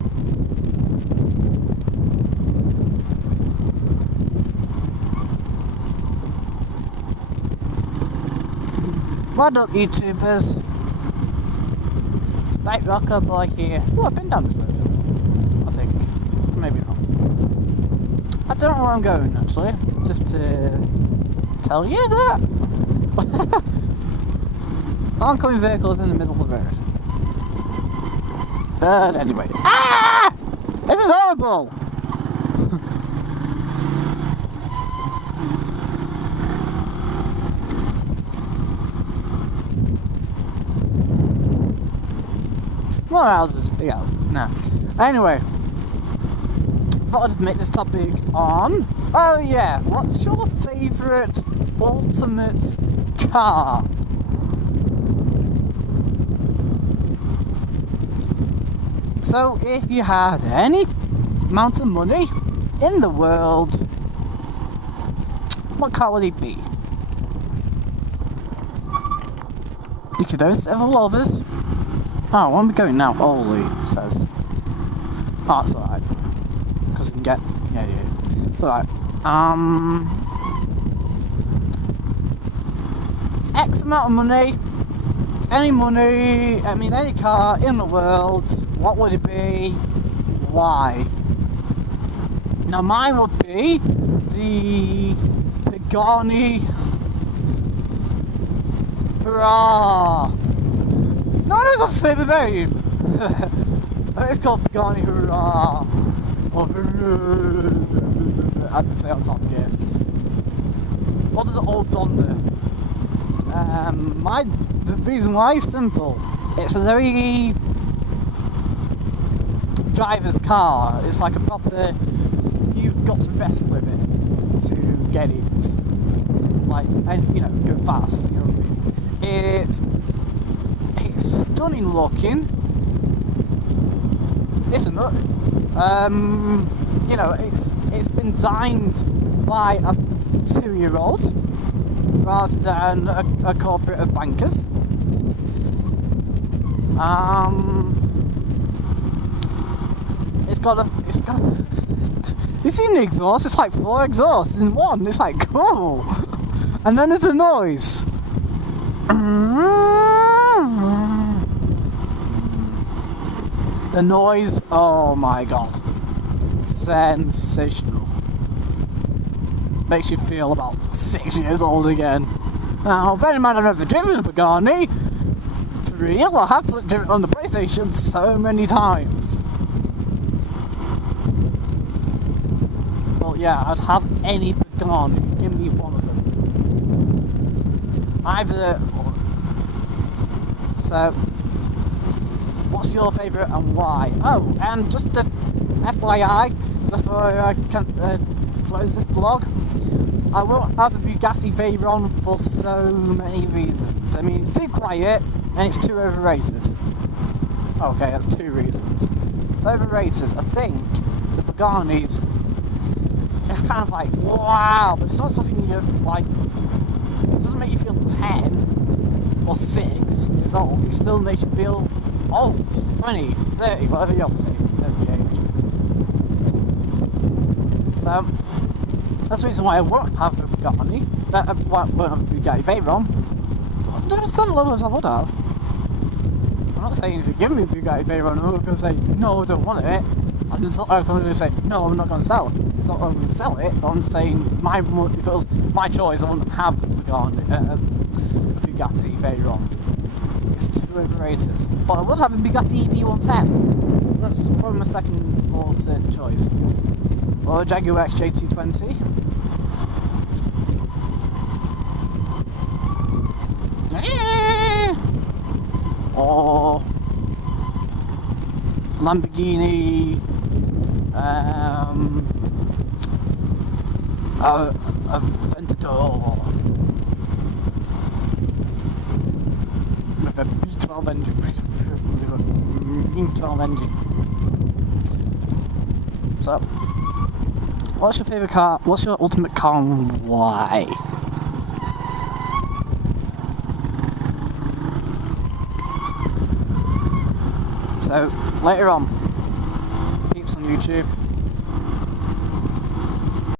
What up, YouTubers? Bike Rocker Boy here. Oh, I've been down this road. I think. Maybe not. I don't know where I'm going actually. Just to tell you that. Oncoming vehicles in the middle of the road. But anyway. Ah! This is horrible! More houses, big houses. Nah. Anyway, thought I'd make this topic on. Oh yeah, what's your favourite ultimate car? So, if you had any amount of money in the world, what car would it be? You could own several others. Oh, where are we going now? Ollie says. Oh, it's alright. Because we can get. Yeah. It's alright. X amount of money. Any money. I mean, any car in the world. What would it be? Why? Now, mine would be the Pagani. Hurrah! No one knows how to say the name! I think it's called Pagani Hurrah! Or Hurrah! I had to say it on top again. What is an old zonda? The reason why is simple. It's a very driver's car. It's like a proper. You've got to wrestle with it to get it. Like, and you know, go fast. You know what I mean? It's stunning looking. Isn't it? You know, it's been designed by a 2-year-old rather than a corporate of bankers. It's got. You seen the exhaust? It's like 4 exhausts in one. It's like cool. And then there's a noise. The noise, oh my god, sensational. Makes you feel about 6 years old again. Now, bear in mind I've never driven a Pagani. For real, I have driven it on the PlayStation so many times. Well, yeah, I'd have any Pagani. Give me one of them. Either. So, what's your favourite and why? Oh, and just a FYI, before I can close this vlog, I won't have a Bugatti Veyron for so many reasons. I mean, it's too quiet and it's too overrated. Okay, that's 2 reasons. It's overrated. I think the Pagani's, it's kind of like, wow, but it's not something you like, it doesn't make you feel 10 or 6 years old. It still makes you feel old, 20, 30, whatever you're age. So, that's the reason why I won't have a Pagani. I won't have a Bugatti Veyron. There's several others I would have. I'm not saying if you give me a Bugatti Veyron, I'm going to say, no, I don't want it. I'm going to say, no, I'm not going to sell it. It's not I'm going to sell it, but I'm just saying, if it was my choice, I wouldn't have a Bugatti Veyron. It's too overrated. But I would have a Bugatti EV110. That's probably my second or third choice. Or a Jaguar XJ220. Or Lamborghini Aventador with a B12 engine. B12 engine. So, what's your favourite car? What's your ultimate car and why? So, later on, on YouTube.